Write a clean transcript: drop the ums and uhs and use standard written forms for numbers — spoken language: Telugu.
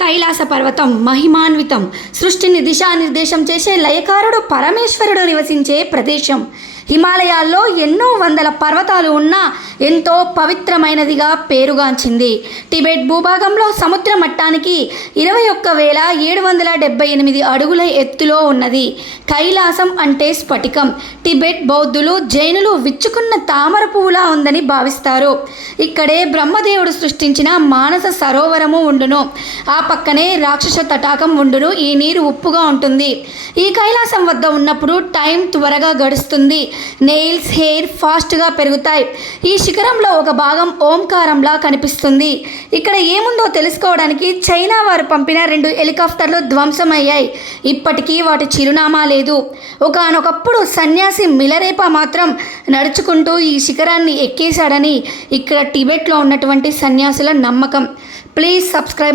కైలాస పర్వతం మహిమాన్వితం, సృష్టిని దిశానిర్దేశం చేసే లయకారుడు పరమేశ్వరుడు నివసించే ప్రదేశం. హిమాలయాల్లో ఎన్నో వందల పర్వతాలు ఉన్నా ఎంతో పవిత్రమైనదిగా పేరుగాంచింది. టిబెట్ భూభాగంలో సముద్ర మట్టానికి 21,778 అడుగుల ఎత్తులో ఉన్నది. కైలాసం అంటే స్ఫటికం. టిబెట్ బౌద్ధులు, జైనులు విచ్చుకున్న తామర పువ్వులా ఉందని భావిస్తారు. ఇక్కడే బ్రహ్మదేవుడు సృష్టించిన మానస సరోవరము ఉండును. ఆ పక్కనే రాక్షస తటాకం ఉండును. ఈ నీరు ఉప్పుగా ఉంటుంది. ఈ కైలాసం వద్ద ఉన్నప్పుడు టైం త్వరగా గడుస్తుంది. నెయిల్స్, హెయిర్ ఫాస్ట్గా పెరుగుతాయి. ఈ శిఖరంలో ఒక భాగం ఓంకారంలా కనిపిస్తుంది. ఇక్కడ ఏముందో తెలుసుకోవడానికి చైనా వారు పంపిన 2 హెలికాప్టర్లు ధ్వంసమయ్యాయి. ఇప్పటికీ వాటి చిరునామా లేదు. ఒకానొకప్పుడు సన్యాసి మిలరేపా మాత్రం నడుచుకుంటూ ఈ శిఖరాన్ని ఎక్కేశాడని ఇక్కడ టిబెట్లో ఉన్నటువంటి సన్యాసుల నమ్మకం. Please subscribe.